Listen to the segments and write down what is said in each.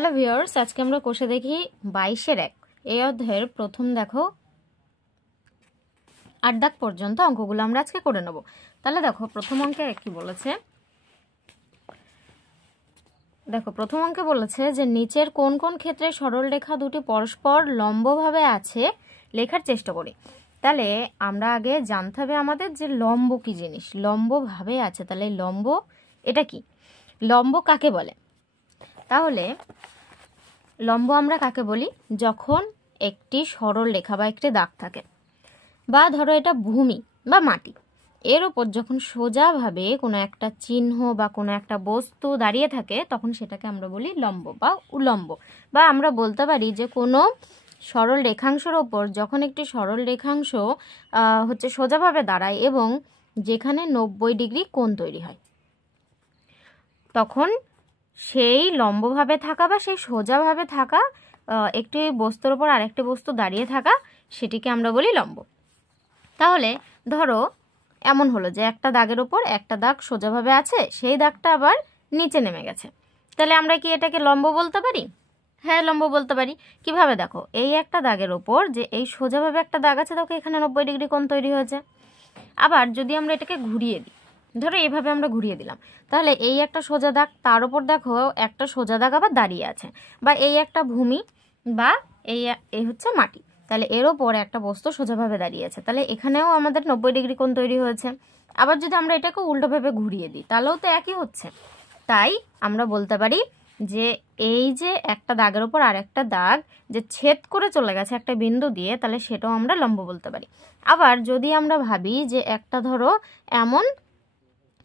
Hello viewers, আজকে আমরা কষে দেখি 22-এর 1 এই অধ্যায়ের প্রথম দেখো 8 দাগ পর্যন্ত অঙ্কগুলো আমরা আজকে করে নেব। তাহলে দেখো প্রথম অঙ্কে কি বলেছে, দেখো প্রথম অঙ্কে বলেছে যে নিচের কোন কোন ক্ষেত্রে সরল রেখা দুটি পরস্পর লম্বভাবে আছে লেখার চেষ্টা করি। তাহলে আমরা আগে জানতে হবে আমাদের যে লম্ব কি জিনিস, লম্বভাবে আছে। তাহলে লম্ব এটা কি, লম্ব কাকে বলে? তাহলে লম্ব আমরা কাকে বলি? যখন একটি সরল রেখা বা একটি দাগ থাকে, বা ধরো এটা ভূমি বা মাটি, এর ওপর যখন সোজাভাবে কোনো একটা চিহ্ন বা কোনো একটা বস্তু দাঁড়িয়ে থাকে তখন সেটাকে আমরা বলি লম্ব বা উলম্ব। বা আমরা বলতে পারি যে কোনো সরল রেখাংশের ওপর যখন একটি সরল রেখাংশ সোজাভাবে দাঁড়ায় এবং যেখানে 90 ডিগ্রি কোণ তৈরি হয়, তখন সেই লম্বভাবে থাকা বা সেই সোজাভাবে থাকা একটি বস্তুর ওপর আরেকটি বস্তু দাঁড়িয়ে থাকা, সেটিকে আমরা বলি লম্ব। তাহলে ধরো এমন হলো যে একটা দাগের ওপর একটা দাগ সোজাভাবে আছে, সেই দাগটা আবার নিচে নেমে গেছে, তাহলে আমরা কি এটাকে লম্ব বলতে পারি? হ্যাঁ, লম্ব বলতে পারি। কিভাবে? দেখো এই একটা দাগের ওপর যে এই সোজাভাবে একটা দাগ আছে, দেখো এখানে 90 ডিগ্রি কোণ তৈরি হয়েছে। আবার যদি আমরা এটাকে ঘুরিয়ে দিই, ধরো এইভাবে আমরা ঘুরিয়ে দিলাম, তাহলে এই একটা সোজা দাগ, তার উপর দেখো একটা সোজা দাগ আবার দাঁড়িয়ে আছে। বা এই একটা ভূমি বা এই হচ্ছে মাটি, তাহলে এর ওপর একটা বস্তু সোজাভাবে দাঁড়িয়ে আছে, তাহলে এখানেও আমাদের 90 ডিগ্রি কোণ তৈরি হয়েছে। আবার যদি আমরা এটাকে উল্টোভাবে ঘুরিয়ে দিই তাহলেও তো একই হচ্ছে। তাই আমরা বলতে পারি যে এই যে একটা দাগের ওপর আর একটা দাগ যে ছেদ করে চলে গেছে একটা বিন্দু দিয়ে, তাহলে সেটাও আমরা লম্ব বলতে পারি। আবার যদি আমরা ভাবি যে একটা ধরো এমন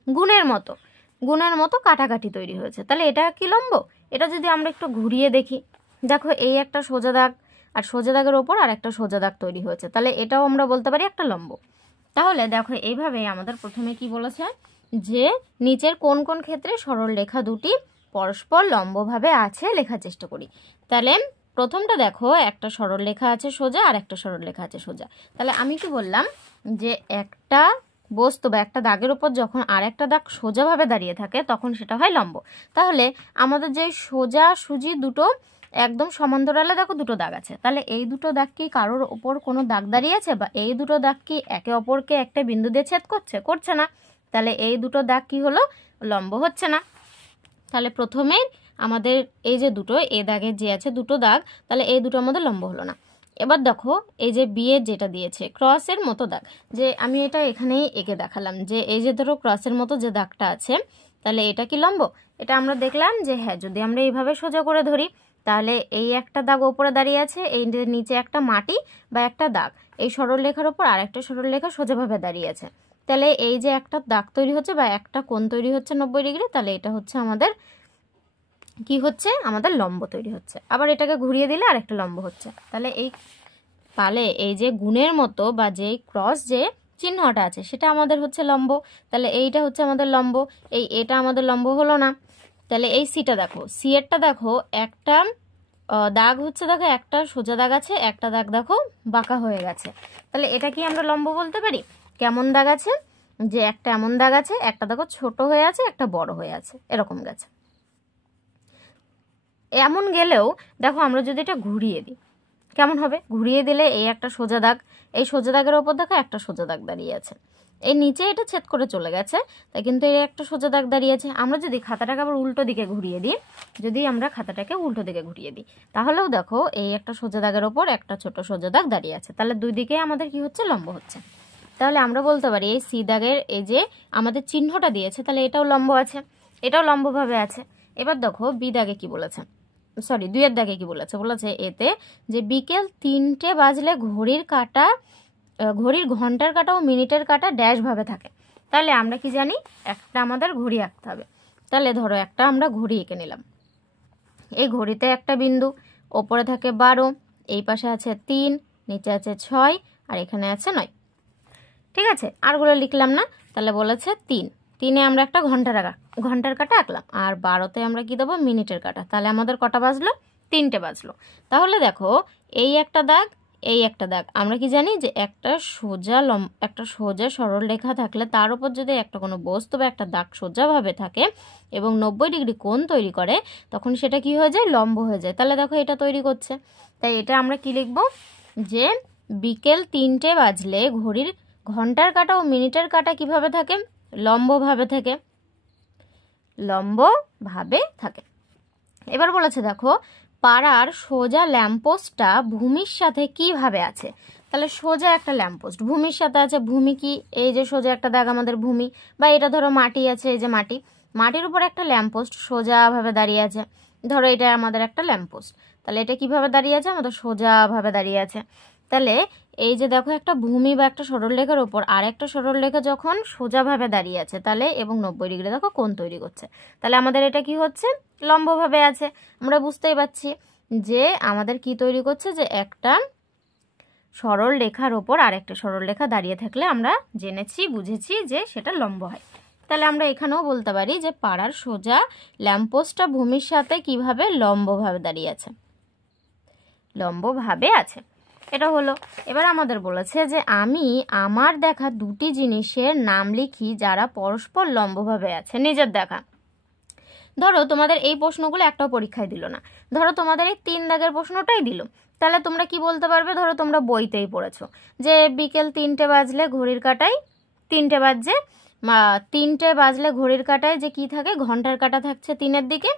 গুণের মতো কাটাকাটি তৈরি হয়েছে, তাহলে এটা কি লম্ব? এটা যদি আমরা একটু ঘুরিয়ে দেখি, দেখো এই একটা সোজা দাগ আর সোজা দাগের ওপর আর একটা সোজা দাগ তৈরি হয়েছে, তাহলে এটাও আমরা বলতে পারি একটা লম্ব। তাহলে দেখো এইভাবে আমাদের প্রথমে কি বলেছে যে নিচের কোন কোন ক্ষেত্রে সরল রেখা দুটি পরস্পর লম্বভাবে আছে লেখার চেষ্টা করি। তাহলে প্রথমটা দেখো একটা সরল রেখা আছে সোজা আর একটা সরল রেখা আছে সোজা। তাহলে আমি কি বললাম যে একটা বস্তু বা একটা দাগের উপর যখন আর একটা দাগ সোজাভাবে দাঁড়িয়ে থাকে তখন সেটা হয় লম্ব। তাহলে আমাদের যে সোজা সুজি দুটো একদম সমান্তরালে দেখো দুটো দাগ আছে, তাহলে এই দুটো দাগ কি কারোর ওপর কোনো দাগ দাঁড়িয়ে আছে? বা এই দুটো দাগ কি একে অপরকে একটা বিন্দু দিয়ে ছেদ করছে না? তাহলে এই দুটো দাগ কি হলো? লম্ব হচ্ছে না। তাহলে প্রথমে আমাদের এই যে দুটো এ দাগের যে আছে দুটো দাগ, তাহলে এই দুটো আমাদের লম্ব হলো না। এবার দেখো এই যে বিয়ের যেটা দিয়েছে ক্রসের মতো দাগ, যে আমি এটা এখানেই এঁকে দেখালাম যে এই যে ধরো ক্রসের মতো যে দাগটা আছে, তাহলে এটা কি লম্ব? এটা আমরা দেখলাম যে হ্যাঁ, যদি আমরা এইভাবে সোজা করে ধরি তাহলে এই একটা দাগ ওপরে দাঁড়িয়ে আছে, এই নিচে একটা মাটি বা একটা দাগ, এই সরল রেখার ওপর আর একটা সরল রেখা সোজাভাবে দাঁড়িয়ে আছে, তাহলে এই যে একটা দাগ তৈরি হচ্ছে বা একটা কোণ তৈরি হচ্ছে 90 ডিগ্রি, তাহলে এটা হচ্ছে আমাদের কি হচ্ছে? আমাদের লম্ব তৈরি হচ্ছে। আবার এটাকে ঘুরিয়ে দিলে আর একটা লম্ব হচ্ছে। তাহলে এই যে গুণের মতো বা যে ক্রস যে চিহ্নটা আছে সেটা আমাদের হচ্ছে লম্ব। তাহলে এইটা হচ্ছে আমাদের লম্ব, এটা আমাদের লম্ব হলো না। তাহলে এই সিটা দেখো, সি এরটা দেখো একটা দাগ হচ্ছে, দেখো একটা সোজা দাগ আছে, একটা দাগ দেখো বাঁকা হয়ে গেছে, তাহলে এটা কি আমরা লম্ব বলতে পারি? কেমন দাগ আছে? যে একটা এমন দাগ আছে, একটা দেখো ছোট হয়ে আছে, একটা বড় হয়ে আছে, এরকম গেছে। এমন গেলেও দেখো আমরা যদি এটা ঘুরিয়ে দিই কেমন হবে? ঘুরিয়ে দিলে এই একটা সোজা দাগ, এই সোজা দাগের ওপর দেখো একটা সোজা দাগ দাঁড়িয়ে আছে, এই নিচে এটা ছেদ করে চলে গেছে, তাই কিন্তু এই একটা সোজা দাগ দাঁড়িয়ে আছে। আমরা যদি খাতাটাকে আবার উল্টো দিকে ঘুরিয়ে দিই, তাহলেও দেখো এই একটা সোজা দাগের ওপর একটা ছোট সোজা দাগ দাঁড়িয়ে আছে, তাহলে দুই দিকে আমাদের কি হচ্ছে? লম্ব হচ্ছে। তাহলে আমরা বলতে পারি এই সি দাগের এই যে আমাদের চিহ্নটা দিয়েছে, তাহলে এটাও লম্ব আছে, এটাও লম্বভাবে আছে। এবার দেখো বি দাগে কি বলেছে, সরি 2-এর দাগে কি বলেছে? বলেছে এতে যে বিকেল 3টে বাজলে ঘড়ির ঘন্টার কাঁটা ও মিনিটের কাঁটা ড্যাশ ভাবে থাকে। তাহলে আমরা কি জানি? একটা আমাদের ঘড়ি আঁকতে হবে। তাহলে ধরো একটা আমরা ঘড়ি এঁকে নিলাম, এই ঘড়িতে একটা বিন্দু, ওপরে থাকে 12, এই পাশে আছে 3, নিচে আছে 6 আর এখানে আছে 9। ঠিক আছে, আরগুলো লিখলাম না। তাহলে বলেছে 3-এ আমরা একটা ঘন্টার কাঁটা আঁকলাম, আর 12তে আমরা কি দেবো? মিনিটের কাঁটা। তাহলে আমাদের কটা বাজলো? 3টে বাজলো। তাহলে দেখো এই একটা দাগ, এই একটা দাগ, আমরা কি জানি যে একটা সোজা সরল রেখা থাকলে তার উপর যদি একটা কোনো বস্তু বা একটা দাগ সোজাভাবে থাকে এবং 90 ডিগ্রি কোণ তৈরি করে, তখন সেটা কি হয়ে যায়, লম্ব হয়ে যায়। তাহলে দেখো এটা তৈরি করছে, তাই এটা আমরা কি লিখব, যে বিকেল 3টে বাজলে ঘড়ির ঘন্টার কাঁটা ও মিনিটের কাঁটা কিভাবে থাকে, লম্বভাবে থাকে, লম্বভাবে থাকে। এবার বলেছে দেখো পাড়ার সোজা ল্যাম্পপোস্টটা ভূমির সাথে কিভাবে আছে। তাহলে সোজা একটা ল্যাম্পপোস্ট ভূমির সাথে আছে, ভূমি কি, এই যে সোজা একটা দাগ আমাদের ভূমি, বা এটা ধরো মাটি আছে, এই যে মাটির উপর একটা ল্যাম্পপোস্ট সোজাভাবে দাঁড়িয়ে আছে, ধরো এটা আমাদের একটা ল্যাম্পপোস্ট, তাহলে এটা কিভাবে দাঁড়িয়ে আছে, আমাদের সোজাভাবে দাঁড়িয়ে আছে। তাহলে এই যে দেখো একটা ভূমি বা একটা সরলরেখার উপর আর একটা সরলরেখা যখন সোজাভাবে দাঁড়িয়ে আছে, তাহলে এবং 90 ডিগ্রি দেখো কোণ তৈরি করছে, তাহলে আমাদের এটা কি হচ্ছে, লম্বভাবে আছে। আমরা বুঝতেই পারছি যে আমাদের কি তৈরি করছে, যে একটা সরল রেখার ওপর আর একটা সরল রেখা দাঁড়িয়ে থাকলে আমরা জেনেছি বুঝেছি যে সেটা লম্ব হয়। তাহলে আমরা এখানেও বলতে পারি যে পাড়ার সোজা ল্যাম্পপোস্টটা ভূমির সাথে কিভাবে লম্বভাবে দাঁড়িয়ে আছে, লম্বভাবে আছে। এটা হলো। এবার আমাদের বলেছে যে আমি আমার দেখা দুটি জিনিসের নাম লিখি যারা পরস্পর লম্বভাবে আছে, নিজের দেখা। ধরো তোমাদের এই প্রশ্নগুলো একটাও পরীক্ষায় দিল না, ধরো তোমাদের এই 3 দাগের প্রশ্নটাই দিল, তাহলে তোমরা কি বলতে পারবে, ধরো তোমরা বইতেই পড়েছো যে বিকেল 3টে বাজলে ঘড়ির কাঁটায় 3টে বাজছে, 3টে বাজলে ঘড়ির কাঁটায় যে কি থাকে, ঘন্টার কাঁটা থাকছে 3-এর দিকে,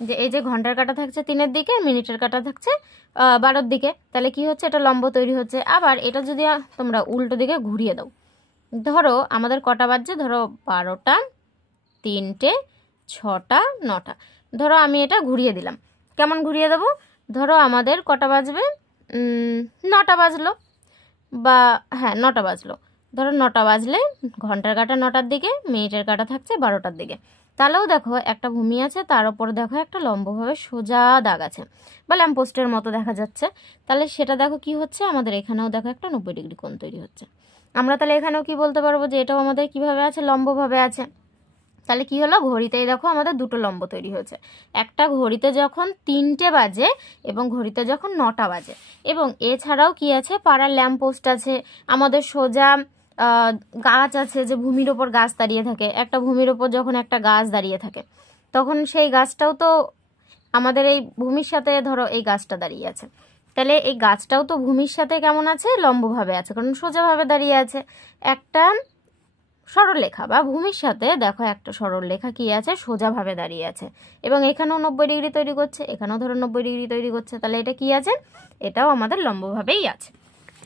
যে এই যে ঘন্টার কাঁটা থাকছে 3-এর দিকে, মিনিটের কাঁটা থাকছে 12-র দিকে, তাহলে কি হচ্ছে, এটা লম্ব তৈরি হচ্ছে। আবার এটা যদি তোমরা উল্টো দিকে ঘুরিয়ে দাও, ধরো আমাদের কটা বাজছে, ধরো 12টা, 3টে, 6টা, 9টা, ধরো আমি এটা ঘুরিয়ে দিলাম। কেমন ঘুরিয়ে দেবো, ধরো আমাদের কটা বাজবে, 9টা বাজলো, বা হ্যাঁ 9টা বাজলো, ধরো 9টা বাজলে ঘন্টার কাঁটা 9টার দিকে, মিনিটের কাঁটা থাকছে 12টার দিকে। তাহলেও দেখো একটা ভূমি আছে, তার উপর দেখো একটা লম্বভাবে সোজা দাগ আছে বা ল্যাম্পপোস্টের মতো দেখা যাচ্ছে, তাহলে সেটা দেখো কি হচ্ছে, আমাদের এখানেও দেখো একটা 90 ডিগ্রি কোণ তৈরি হচ্ছে। আমরা তাহলে এখানেও কি বলতে পারবো, যে এটাও আমাদের কিভাবে আছে, লম্বভাবে আছে। তাহলে কি হলো, ঘড়িতেই দেখো আমাদের দুটো লম্ব তৈরি হয়েছে, একটা ঘড়িতে যখন 3টে বাজে এবং ঘড়িতে যখন 9টা বাজে। এবং এছাড়াও কি আছে, পাড়ার ল্যাম্পপোস্ট আছে, আমাদের সোজা গাছ আছে, যে ভূমির ওপর গাছ দাঁড়িয়ে থাকে, একটা ভূমির ওপর যখন একটা গাছ দাঁড়িয়ে থাকে তখন সেই গাছটাও তো আমাদের এই ভূমির সাথে, ধরো এই গাছটা দাঁড়িয়ে আছে, তাহলে এই গাছটাও তো ভূমির সাথে কেমন আছে, লম্বভাবে আছে, কারণ সোজাভাবে দাঁড়িয়ে আছে। একটা সরলরেখা বা ভূমির সাথে দেখো একটা সরলরেখা কি আছে, সোজাভাবে দাঁড়িয়ে আছে, এবং এখানেও 90 ডিগ্রি তৈরি করছে, এখানেও ধরো 90 ডিগ্রি তৈরি করছে, তাহলে এটা কি আছে, এটাও আমাদের লম্বভাবেই আছে।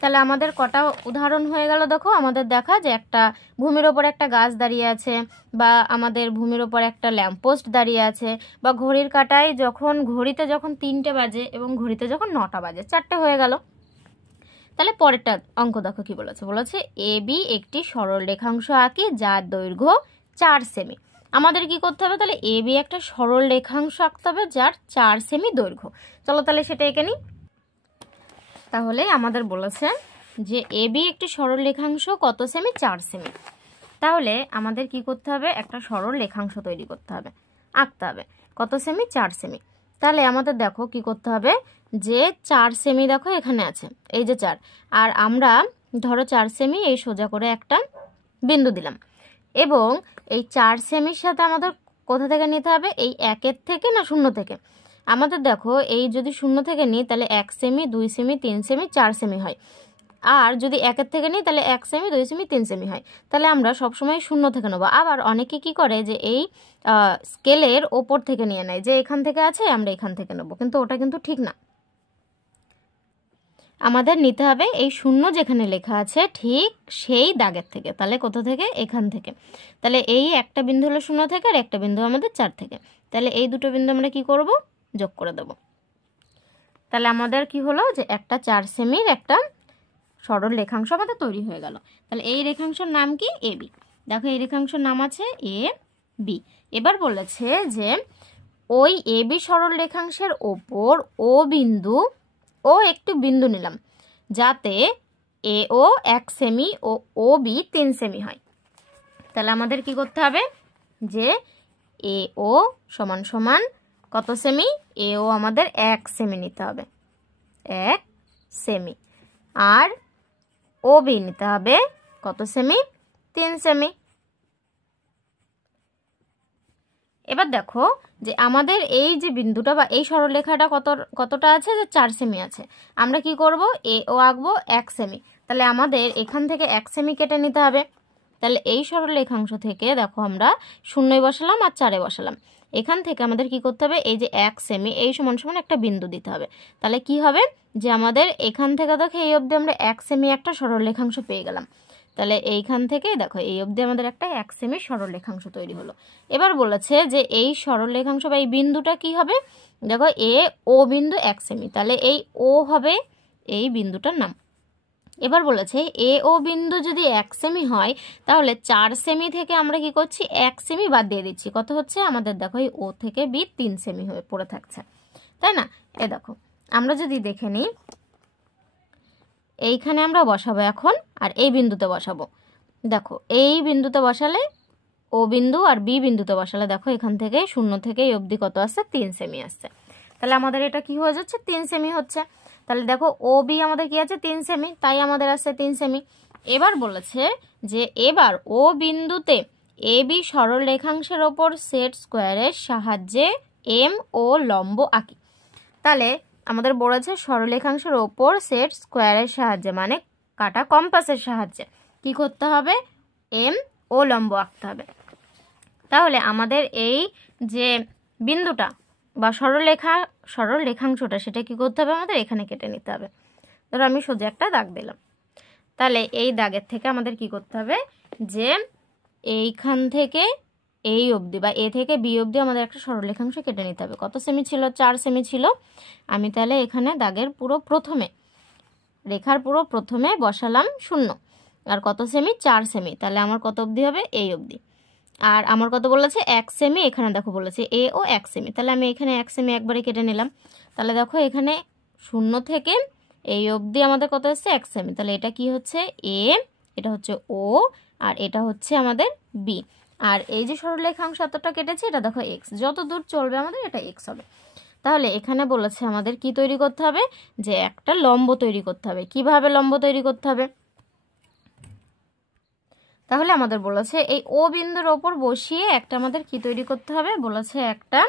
তাহলে আমাদের কটা উদাহরণ হয়ে গেল, দেখো আমাদের দেখা যে একটা ভূমির ওপর একটা গাছ দাঁড়িয়ে আছে, বা আমাদের ভূমির ওপর একটা ল্যাম্পপোস্ট দাঁড়িয়ে আছে, বা ঘড়ির কাঁটায় যখন ঘড়িতে যখন 3টে বাজে এবং ঘড়িতে যখন 9টা বাজে, 4টে হয়ে গেল। তাহলে পরেরটা অঙ্ক দেখো কি বলেছে, বলেছে এ বি একটি সরল রেখাংশ আঁকি যার দৈর্ঘ্য 4 সেমি। আমাদের কি করতে হবে, তাহলে এ বি একটা সরল রেখাংশ আঁকতে হবে যার 4 সেমি দৈর্ঘ্য। চলো তাহলে সেটা এঁকে নিই। তাহলে আমাদের বলেছে যে এ বি একটি সরল রেখাংশ কত সেমি, 4 সেমি। তাহলে আমাদের কি করতে হবে, একটা সরল রেখাংশ তৈরি করতে হবে, আঁকতে হবে, কত সেমি, 4 সেমি। তাহলে আমাদের দেখো কি করতে হবে, যে 4 সেমি দেখো এখানে আছে, এই যে 4, আর আমরা ধরো 4 সেমি এই সোজা করে একটা বিন্দু দিলাম, এবং এই 4 সেমির সাথে আমাদের কোথা থেকে নিতে হবে, এই 1-এর থেকে না 0 থেকে। আমাদের দেখো এই যদি 0 থেকে নিই তাহলে 1 সেমি, 2 সেমি, 3 সেমি, 4 সেমি হয়, আর যদি 1-এর থেকে নিই তাহলে 1 সেমি, 2 সেমি, 3 সেমি হয়। তাহলে আমরা সবসময় 0 থেকে নেবো। আবার অনেকে কি করে, যে এই স্কেলের ওপর থেকে নিয়ে নেয়, যে এখান থেকে আছে আমরা এখান থেকে নেবো, কিন্তু ওটা কিন্তু ঠিক না। আমাদের নিতে হবে এই 0 যেখানে লেখা আছে ঠিক সেই দাগের থেকে। তাহলে কোথা থেকে, এখান থেকে। তাহলে এই একটা বিন্দু হলো 0 থেকে, আর একটা বিন্দু আমাদের 4 থেকে। তাহলে এই দুটো বিন্দু আমরা কি করব, যোগ করে দেব। তাহলে আমাদের কি হলো, যে একটা 4 সেমির একটা সরল রেখাংশ আমাদের তৈরি হয়ে গেল। তাহলে এই রেখাংশের নাম কি, এ বি। দেখো এই রেখাংশের নাম আছে এ বি। এবার বলেছে যে ওই এ বি সরল রেখাংশের ওপর ও বিন্দু ও একটু বিন্দু নিলাম যাতে এ ও 1 সেমি ও বি 3 সেমি হয়। তাহলে আমাদের কি করতে হবে, যে এ ও সমান সমান কত সেমি, এ ও আমাদের 1 সেমি নিতে হবে, 1 সেমি। আর ও বি নিতে হবে কত সেমি, 3 সেমি। এবার দেখো যে আমাদের এই যে বিন্দুটা বা এই সরলরেখাটা কতটা আছে, যে 4 সেমি আছে। আমরা কি করব, এ ও আঁকবো 1 সেমি। তাহলে আমাদের এখান থেকে 1 সেমি কেটে নিতে হবে। তাহলে এই সরলরেখাংশ থেকে দেখো আমরা 0 বসালাম আর 4 বসালাম। এখান থেকে আমাদের কি করতে হবে, এই যে 1 সেমি এই সমান সমান একটা বিন্দু দিতে হবে। তাহলে কি হবে, যে আমাদের এখান থেকে দেখো এই অবধি আমরা 1 সেমি একটা সরলরেখাংশ পেয়ে গেলাম। তাহলে এইখান থেকে দেখো এই অবধি আমাদের একটা 1 সেমি সরলরেখাংশ তৈরি হলো। এবার বলেছে যে এই সরলরেখাংশ বা এই বিন্দুটা কি হবে, দেখো এ ও বিন্দু 1 সেমি, তাহলে এই ও হবে এই বিন্দুটার নাম। এবার বলেছে এ ও বিন্দু যদি 1 সেমি হয়, তাহলে 4 সেমি থেকে আমরা কি করছি, 1 সেমি বাদ দিয়ে দিচ্ছি। কত হচ্ছে আমাদের, দেখো এই ও থেকে বি 3 সেমি হয়ে পড়ে থাকছে, তাই না? এ দেখো আমরা যদি দেখে নিই, এইখানে আমরা বসাবো এখন, আর এই বিন্দুতে বসাবো। দেখো এই বিন্দুতে বসালে ও বিন্দু, আর বি বিন্দুতে বসালে দেখো এখান থেকে 0 থেকে এই অবধি কত আসছে, 3 সেমি আসছে। তাহলে আমাদের এটা কি হয়ে যাচ্ছে, 3 সেমি হচ্ছে। তাহলে দেখো ও বি আমাদের কি আছে, 3 সেমি, তাই আমাদের আসছে 3 সেমি। এবার বলেছে যে এবার ও বিন্দুতে এ বি সরলরেখাংশের ওপর সেট স্কোয়ারের সাহায্যে এম ও লম্ব আঁকি। তাহলে আমাদের বলেছে সরলরেখাংশের ওপর সেট স্কোয়ারের সাহায্যে, মানে কাটা কম্পাসের সাহায্যে কি করতে হবে, এম ও লম্ব আঁকতে হবে। তাহলে আমাদের এই যে বিন্দুটা বা সরলরেখাংশটা সেটা কি করতে হবে, আমাদের এখানে কেটে নিতে হবে। ধরো আমি সোজা একটা দাগ দিলাম। তাহলে এই দাগের থেকে আমাদের কি করতে হবে, যে এইখান থেকে এই অবধি বা এ থেকে বি অবধি আমাদের একটা সরলরেখাংশ কেটে নিতে হবে। কত সেমি ছিল, 4 সেমি ছিল। আমি তাহলে এখানে দাগের পুরো প্রথমে, রেখার পুরো প্রথমে বসালাম 0, আর কত সেমি, 4 সেমি। তাহলে আমার কত অবধি হবে, এই অবধি। আর আমার কত বলেছে, 1 সেমি, এখানে দেখো বলেছে এ ও 1 সেমি, তাহলে আমি এখানে 1 সেমি একবারে কেটে নিলাম। তাহলে দেখো এখানে 0 থেকে এই অবধি আমাদের কত হচ্ছে, 1 সেমি। তাহলে এটা কি হচ্ছে, এ, এটা হচ্ছে ও, আর এটা হচ্ছে আমাদের বি। আর এই যে সরলরেখাংশ এতটা কেটেছে, এটা দেখো এক্স, যত দূর চলবে আমাদের এটা এক্স হবে। তাহলে এখানে বলেছে আমাদের কি তৈরি করতে হবে, যে একটা লম্ব তৈরি করতে হবে। কিভাবে লম্ব তৈরি করতে হবে, তাহলে আমাদের বলেছে এই ও বিন্দুর ওপর বসিয়ে একটা আমাদের কি তৈরি করতে হবে, বলেছে একটা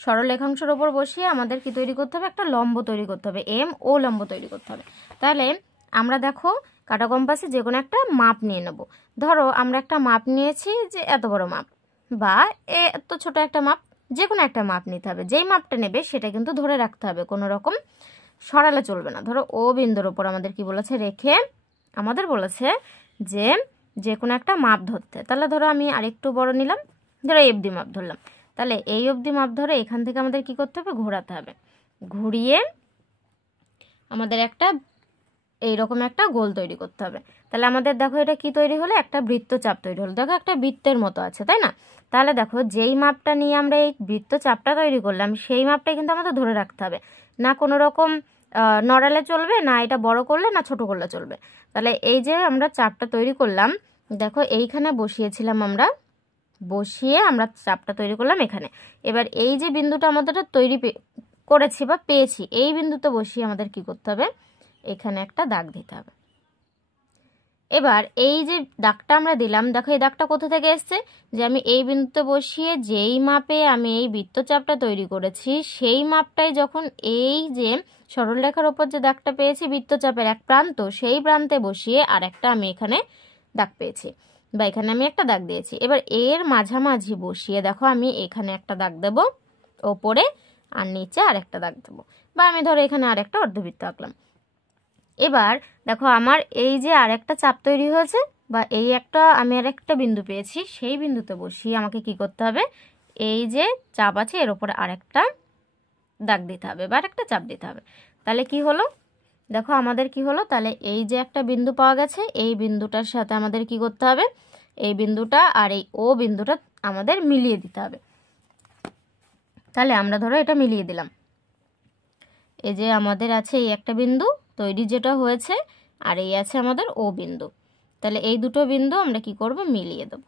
সরলরেখাংশের ওপর বসিয়ে আমাদের কি তৈরি করতে হবে, একটা লম্ব তৈরি করতে হবে, এম ও লম্ব তৈরি করতে হবে। তাহলে আমরা দেখো কাটা কম্পাসে যে কোনো একটা মাপ নিয়ে নেব। ধরো আমরা একটা মাপ নিয়েছি, যে এত বড় মাপ বা এত ছোট একটা মাপ, যে কোনো একটা মাপ নিতে হবে। যেই মাপটা নেবে সেটা কিন্তু ধরে রাখতে হবে, কোনো রকম সরালে চলবে না। ধরো ও বিন্দুর ওপর আমাদের কি বলেছে, রেখে আমাদের বলেছে যে যে কোনো একটা মাপ ধরতে। তাহলে ধরো আমি আরেকটু বড় নিলাম, ধরো এই অবধি মাপ ধরলাম। তাহলে এই অবধি মাপ ধরে এখান থেকে আমাদের কি করতে হবে, ঘোরাতে হবে। ঘুরিয়ে আমাদের একটা এইরকম একটা গোল তৈরি করতে হবে। তাহলে আমাদের দেখো এটা কি তৈরি হলো, একটা বৃত্তচাপ তৈরি হলো। দেখো একটা বৃত্তের মতো আছে, তাই না? তাহলে দেখো যেই মাপটা নিয়ে আমরা এই বৃত্তচাপটা তৈরি করলাম, সেই মাপটাই কিন্তু আমাদের ধরে রাখতে হবে। না কোনো রকম নড়ালে চলবে না, এটা বড় করলে না ছোট করলে চলবে। তাহলে এই যে আমরা চাপটা তৈরি করলাম, দেখো এইখানে বসিয়েছিলাম আমরা, বসিয়ে আমরা চাপটা তৈরি করলাম এখানে। এবার এই যে বিন্দুটা আমাদের তৈরি করেছি বা পেয়েছি, এই বিন্দুতে বসিয়ে আমাদের কি করতে হবে, এখানে একটা দাগ দিতে হবে। এবার এই যে দাগটা আমরা দিলাম, দেখো এই দাগটা কোথা থেকে এসছে, যে আমি এই বিন্দুতে বসিয়ে যেই মাপে আমি এই বৃত্তচাপটা তৈরি করেছি, সেই মাপটাই যখন এই যে সরলরেখার ওপর যে দাগটা পেয়েছি বৃত্তচাপের এক প্রান্ত, সেই প্রান্তে বসিয়ে আর একটা আমি এখানে দাগ পেয়েছি, বা এখানে আমি একটা দাগ দিয়েছি। এবার এর মাঝামাঝি বসিয়ে দেখো আমি এখানে একটা দাগ দেব ওপরে, আর নিচে আর একটা দাগ দেবো, বা আমি ধরো এখানে আর একটা অর্ধবৃত্ত আঁকলাম। এবার দেখো আমার এই যে আরেকটা চাপ তৈরি হয়েছে, বা এই একটা আমি আর একটা বিন্দু পেয়েছি, সেই বিন্দুতে বসিয়ে আমাকে কি করতে হবে, এই যে চাপ আছে এর উপরে আরেকটা দাগ দিতে হবে বা আরেকটা চাপ দিতে হবে। তাহলে কি হলো, দেখো আমাদের কি হলো, তাহলে এই যে একটা বিন্দু পাওয়া গেছে, এই বিন্দুটার সাথে আমাদের কি করতে হবে, এই বিন্দুটা আর এই ও বিন্দুটা আমাদের মিলিয়ে দিতে হবে। তাহলে আমরা ধরো এটা মিলিয়ে দিলাম। এই যে আমাদের আছে এই একটা বিন্দু তৈরি যেটা হয়েছে, আর এই আছে আমাদের ও বিন্দু। তাহলে এই দুটো বিন্দু আমরা কি করব, মিলিয়ে দেব।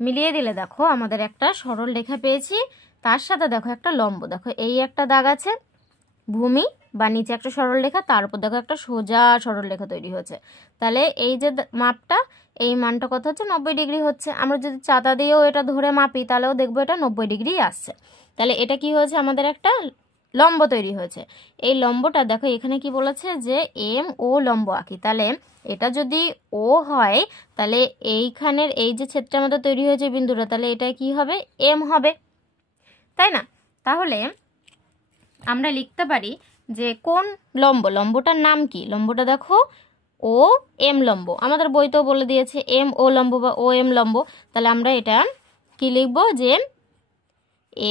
মিলিয়ে দিলে দেখো আমাদের একটা সরল রেখা পেয়েছি, তার সাথে দেখো একটা লম্ব। দেখো এই একটা দাগ আছে ভূমি বা নিচে একটা সরলরেখা, তার উপর দেখো একটা সোজা সরলরেখা তৈরি হয়েছে। তাহলে এই যে মাপটা, এই মানটা কত হচ্ছে, 90 ডিগ্রি হচ্ছে। আমরা যদি চাঁদা দিয়েও এটা ধরে মাপি তাহলেও দেখবো এটা 90 ডিগ্রি আসছে। তাহলে এটা কি হয়েছে, আমাদের একটা লম্ব তৈরি হয়েছে। এই লম্বটা দেখো এখানে কি বলেছে যে এম ও লম্ব আঁকি। তাহলে এটা যদি ও হয় তাহলে এইখানের এই যে ছেদটা আমাদের তৈরি হয়েছে বিন্দুটা, তাহলে এটা কি হবে, এম হবে, তাই না? তাহলে আমরা লিখতে পারি যে কোন লম্ব, লম্বটার নাম কি, লম্বটা দেখো ও এম লম্ব, আমাদের বইতেও বলে দিয়েছে এম ও লম্ব বা ও এম লম্ব। তাহলে আমরা এটা কি লিখবো, যে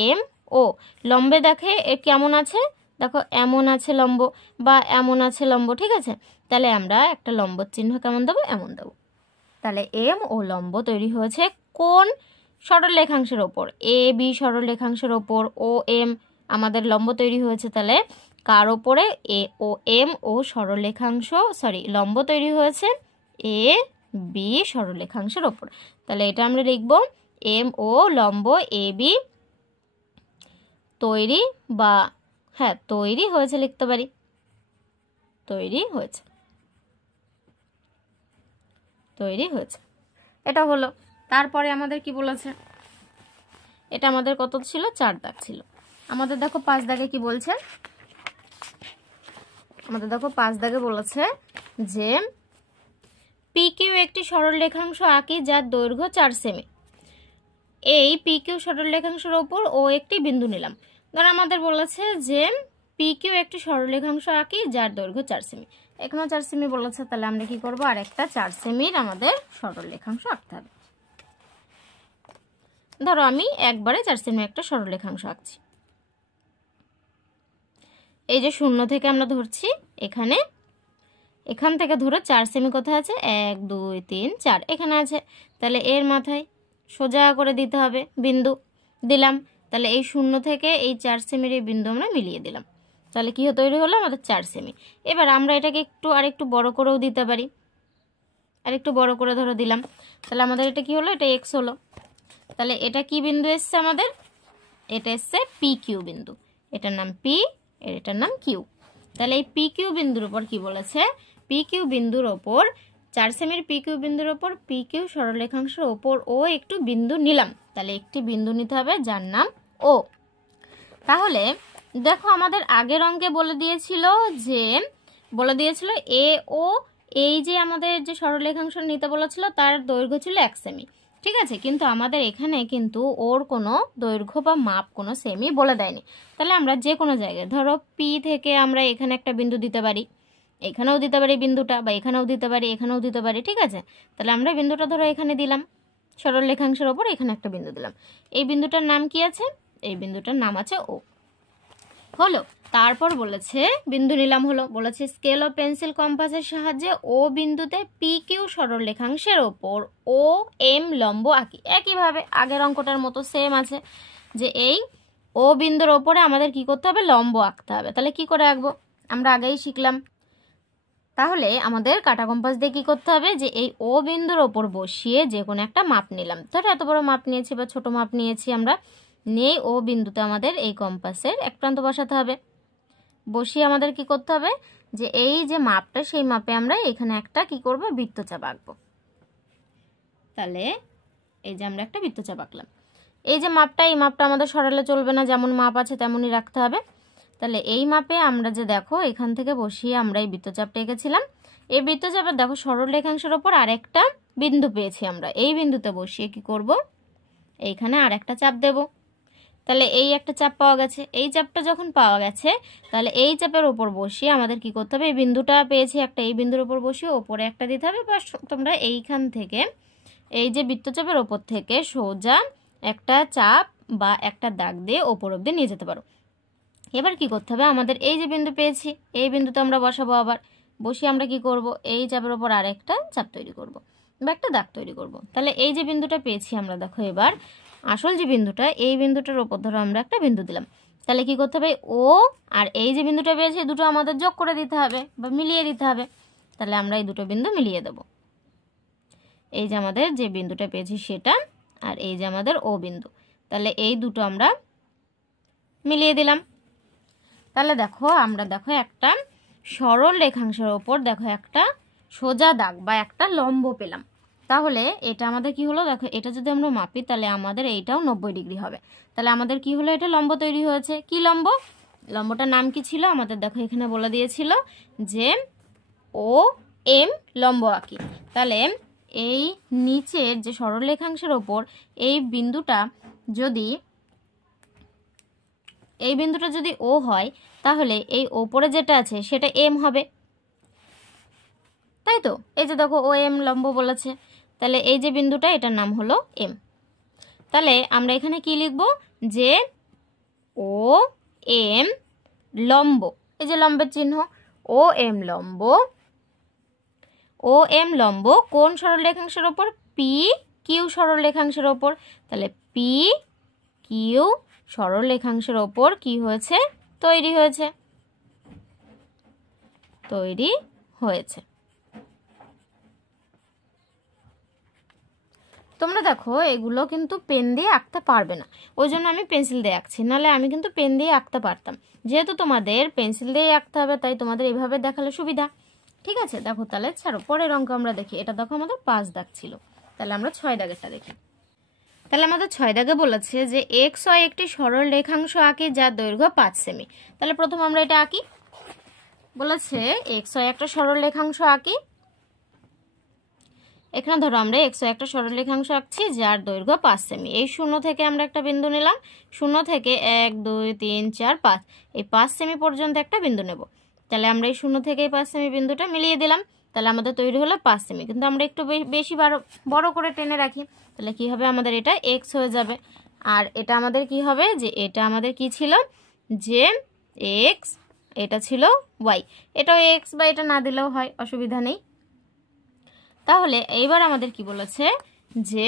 এম ও লম্বে দেখে কেমন আছে, দেখো এমন আছে লম্ব বা এমন আছে লম্ব, ঠিক আছে? তাহলে আমরা একটা লম্বর চিহ্ন কেমন দেবো, এমন দেবো। তাহলে এম ও লম্ব তৈরি হয়েছে কোন সরলরেখাংশের ওপর, এ বি সরলরেখাংশের ওপর ও এম আমাদের লম্ব তৈরি হয়েছে। তাহলে কার ওপরে, এ ও এম ও সরলরেখাংশ, লম্ব তৈরি হয়েছে এ বি সরলরেখাংশের ওপর। তাহলে এটা আমরা লিখব এম ও লম্ব এ বি তৈরি, বা হ্যাঁ তৈরি হয়েছে লিখতে পারি, তৈরি হয়েছে, তৈরি হয়েছে, এটা হলো। তারপরে আমাদের কি বলেছে, এটা আমাদের কত ছিল, 4 দাগ ছিল। আমাদের দেখো 5 দাগে কি বলছে, আমাদের দেখো 5 দাগে বলেছে যে পি কিউ একটি সরলরেখাংশ আঁকি যার দৈর্ঘ্য 4 সেমি। এই পি কিউ সরলরেখাংশের ওপর ও একটি বিন্দু নিলাম। ধর আমাদের বলেছে যে পি কিউ একটি সরলরেখাংশ আঁকি যার দৈর্ঘ্য 4 সেমি, এখানেও 4 সেমি বলেছে। তাহলে আমরা কি করব, আর একটা 4 সেমির আমাদের সরলরেখাংশ আঁকতে হবে। ধরো আমি একবারে 4 সেমি একটা সরলরেখাংশ আঁকছি। এই যে শূন্য থেকে আমরা ধরছি, এখানে এখান থেকে ধরো 4 সেমি কোথায় আছে, 1 2 3 4 এখানে আছে। তাহলে এর মাথায় সোজা করে দিতে হবে বিন্দু, দিলাম। তাহলে এই শূন্য থেকে এই 4 সেমির এই বিন্দু আমরা মিলিয়ে দিলাম। তাহলে কি তৈরি হলো, আমাদের 4 সেমি। এবার আমরা এটাকে আরেকটু বড় করেও দিতে পারি, আরেকটু বড় করে ধরো দিলাম। তাহলে আমাদের এটা কি হলো, এটা এক্স হলো। তাহলে এটা কি বিন্দু এসছে আমাদের, এটা এসছে পি কিউ বিন্দু, এটার নাম পি, এটার নাম কিউ। তাহলে এই পি কিউ বিন্দুর উপর কি বলেছে, পি কিউ বিন্দুর ওপর 4 সেমির পি কিউ বিন্দুর ওপর পি কিউ সরলরেখাংশের ওপর ও একটু বিন্দু নিলাম। তাহলে একটি বিন্দু নিতে হবে যার নাম ও। তাহলে দেখো আমাদের আগের অঙ্কে বলে দিয়েছিল এ ও, এই যে আমাদের যে সরলরেখাংশ নিতে বলেছিল তার দৈর্ঘ্য ছিল 1 সেমি, ঠিক আছে? কিন্তু আমাদের এখানে কিন্তু ওর কোনো দৈর্ঘ্য বা মাপ কোনো সেমি বলে দেয়নি। তাহলে আমরা যে কোনো জায়গায় ধরো পি থেকে আমরা এখানে একটা বিন্দু দিতে পারি, এখানেও দিতে পারি বিন্দুটা, বা এখানেও দিতে পারি, এখানেও দিতে পারি, ঠিক আছে? তাহলে আমরা বিন্দুটা ধরো এখানে দিলাম, সরলরেখাংশের ওপর এখানে একটা বিন্দু দিলাম। এই বিন্দুটার নাম কি আছে, এই বিন্দুটার নাম আছে ও, হলো। তারপর বলেছে বিন্দু নিলাম, হলো। বলেছে স্কেল ও পেন্সিল কম্পাসের সাহায্যে ও বিন্দুতে পি কিউ সরলরেখাংশের ওপর ও এম লম্ব আঁকি। একইভাবে আগের অঙ্কটার মতো সেম আছে, যে এই ও বিন্দুর ওপরে আমাদের কি করতে হবে, লম্ব আঁকতে হবে। তাহলে কি করে আঁকবো, আমরা আগেই শিখলাম। তাহলে আমাদের কাটা কম্পাস দিয়ে কি করতে হবে, যে এই ও বিন্দুর ওপর বসিয়ে যে কোনো একটা মাপ নিলাম। ধরো এত বড় মাপ নিয়েছি বা ছোট মাপ নিয়েছি আমরা, নিয়ে ও বিন্দুতে আমাদের এই কম্পাসের এক প্রান্ত বসাতে হবে। বসিয়ে আমাদের কি করতে হবে, যে এই যে মাপটা, সেই মাপে আমরা এখানে একটা কি করব, বৃত্তচাপ আঁকবো। তাহলে এই যে আমরা একটা বৃত্তচাপ আঁকলাম। এই যে মাপটা, এই মাপটা আমাদের সরালে চলবে না, যেমন মাপ আছে তেমনই রাখতে হবে। তাহলে এই মাপে আমরা যে দেখো এখান থেকে বসিয়ে আমরা এই বৃত্তচাপটা এঁকেছিলাম। এই বৃত্তচাপের দেখো সরলরেখাংশের ওপর আরেকটা বিন্দু পেয়েছি আমরা, এই বিন্দুতে বসিয়ে কি করব, এইখানে আরেকটা চাপ দেব। তাহলে এই একটা চাপ পাওয়া গেছে। এই চাপটা যখন পাওয়া গেছে, তাহলে এই চাপের ওপর বসিয়ে আমাদের কি করতে হবে, এই বিন্দুটা পেয়েছি একটা, এই বিন্দুর ওপর বসিয়ে ওপরে একটা দিতে হবে। বা তোমরা এইখান থেকে এই যে বৃত্তচাপের ওপর থেকে সোজা একটা চাপ বা একটা দাগ দিয়ে ওপর অবধি নিয়ে যেতে পারো। এবার কি করতে হবে, আমাদের এই যে বিন্দু পেয়েছি, এই বিন্দুতে আমরা বসাবো। আবার বসিয়ে আমরা কি করব, এই চাপের ওপর আরেকটা চাপ তৈরি করব বা একটা দাগ তৈরি করব। তাহলে এই যে বিন্দুটা পেয়েছি আমরা, দেখো এবার আসল যে বিন্দুটা, এই বিন্দুটার ওপর ধরো আমরা একটা বিন্দু দিলাম। তাহলে কি করতে হবে, ও আর এই যে বিন্দুটা পেয়েছি দুটো আমাদের যোগ করে দিতে হবে বা মিলিয়ে দিতে হবে। তাহলে আমরা এই দুটো বিন্দু মিলিয়ে দেব। এই যে আমাদের যে বিন্দুটা পেয়েছি সেটা, আর এই যে আমাদের ও বিন্দু, তাহলে এই দুটো আমরা মিলিয়ে দিলাম। তাহলে দেখো আমরা দেখো একটা সরল রেখাংশের ওপর দেখো একটা সোজা দাগ বা একটা লম্ব পেলাম। তাহলে এটা আমাদের কি হলো, দেখো এটা যদি আমরা মাপি তাহলে আমাদের এইটাও 90 ডিগ্রি হবে। তাহলে আমাদের কি হলো, এটা লম্ব তৈরি হয়েছে। কি লম্ব? লম্বটার নাম কি ছিল আমাদের? দেখো এখানে বলে দিয়েছিল যে ও এম লম্ব আঁকি। তাহলে এই নিচের যে সরল রেখাংশের ওপর এই বিন্দুটা যদি ও হয়, তাহলে এই ওপরে যেটা আছে সেটা এম হবে, তাই তো? এই যে দেখো ও এম লম্ব বলেছে, তাহলে এই যে বিন্দুটা এটার নাম হলো এম। তাহলে আমরা এখানে কি লিখব, যে ও এম লম্ব, এই যে লম্বের চিহ্ন, ও এম লম্ব, ও এম লম্ব কোন সরল রেখাংশের ওপর? পি কিউ সরল রেখাংশের ওপর। তাহলে পি কিউ সরল রেখাংশের ওপর কি হয়েছে? তৈরি হয়েছে। তোমরা দেখো এগুলো কিন্তু পেন দিয়ে আঁকতে পারবে না, ওই জন্য আমি পেন্সিল দিয়ে আঁকছি, নাহলে আমি কিন্তু পেন দিয়ে আঁকতে পারতাম। যেহেতু তোমাদের পেন্সিল দিয়ে আঁকতে হবে, তাই তোমাদের এইভাবে দেখালে সুবিধা। ঠিক আছে, দেখো তাহলে ছাড়ো, পরের অঙ্ক আমরা দেখি। এটা দেখো আমাদের 5 দাগ ছিল, তাহলে আমরা 6 দাগেরটা দেখি। তাহলে আমাদের 6 দাগে বলেছে যে এক্স ওয়াই একটি সরল রেখাংশ আঁকি যার দৈর্ঘ্য 5 সেমি। তাহলে প্রথম আমরা এটা আঁকি। বলেছে এক্স ওয়াই একটা সরল রেখাংশ আঁকি। এখানে ধরো আমরা এক্স ওয়াই একটা সরল রেখাংশ আঁকছি যার দৈর্ঘ্য 5 সেমি। এই 0 থেকে আমরা একটা বিন্দু নিলাম, 0 থেকে 1 2 3 4 5, এই 5 সেমি পর্যন্ত একটা বিন্দু নেব। তাহলে আমরা এই 0 থেকে 5 সেমি বিন্দুটা মিলিয়ে দিলাম, তাহলে আমাদের তৈরি হলো 5 সেমি। কিন্তু আমরা একটু বেশি বড় করে টেনে রাখি, তাহলে কি হবে, আমাদের এটা এক্স হয়ে যাবে। আর এটা আমাদের কি হবে, যে এটা আমাদের কি ছিল, যে এক্স, এটা ছিল ওয়াই। এটাও এক্স বা এটা না দিলেও হয়, অসুবিধা নেই। তাহলে এইবার আমাদের কি বলেছে, যে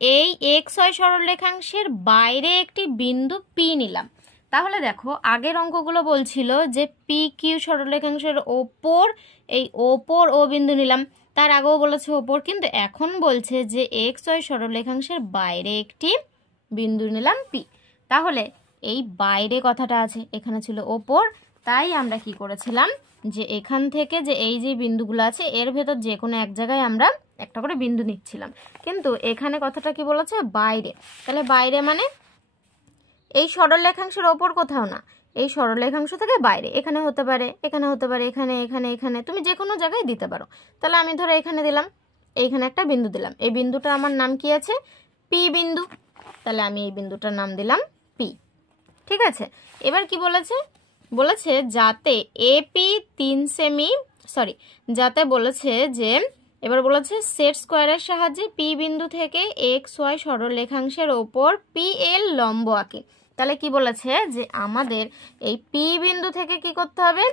এই এক্স ওয়াই সরল রেখাংশের বাইরে একটি বিন্দু পি নিলাম। তাহলে দেখো আগের অঙ্কগুলো বলছিল যে পি কিউ সরল রেখাংশের ওপর, এই ওপর ও বিন্দু নিলাম, তার আগেও বলেছে ওপর, কিন্তু এখন বলছে যে এক্স ওয়াই সরল রেখাংশের বাইরে একটি বিন্দু নিলাম পি। তাহলে এই বাইরে কথাটা আছে, এখানে ছিল ওপর, তাই আমরা কি করেছিলাম, যে এখান থেকে যে এই যে বিন্দুগুলো আছে এর ভেতর যে কোনো এক জায়গায় আমরা একটা করে বিন্দু নিচ্ছিলাম। কিন্তু এখানে কথাটা কি বলেছে, বাইরে। তাহলে বাইরে মানে এই সরল রেখাংশের ওপর কোথাও না, এই সরল রেখাংশ থেকে বাইরে, এখানে হতে পারে, এখানে হতে পারে, এখানে এখানে এখানে, তুমি যে কোনো জায়গায় দিতে পারো। তাহলে আমি ধরো এখানে দিলাম, এইখানে একটা বিন্দু দিলাম, এই বিন্দুটা আমার নাম কি আছে, পি বিন্দু। তাহলে আমি এই বিন্দুটার নাম দিলাম পি। ঠিক আছে, এবার কি বলেছে, বলেছে যাতে এপি 3 সেমি, যাতে বলেছে যে এবার বলেছে সেট স্কোয়ারের সাহায্যে পি বিন্দু থেকে এক্স ওয়াই সরল রেখাংশের ওপর পি এল লম্ব আঁকি। তাহলে কি বলেছে, যে আমাদের এই পি বিন্দু থেকে কি করতে হবে,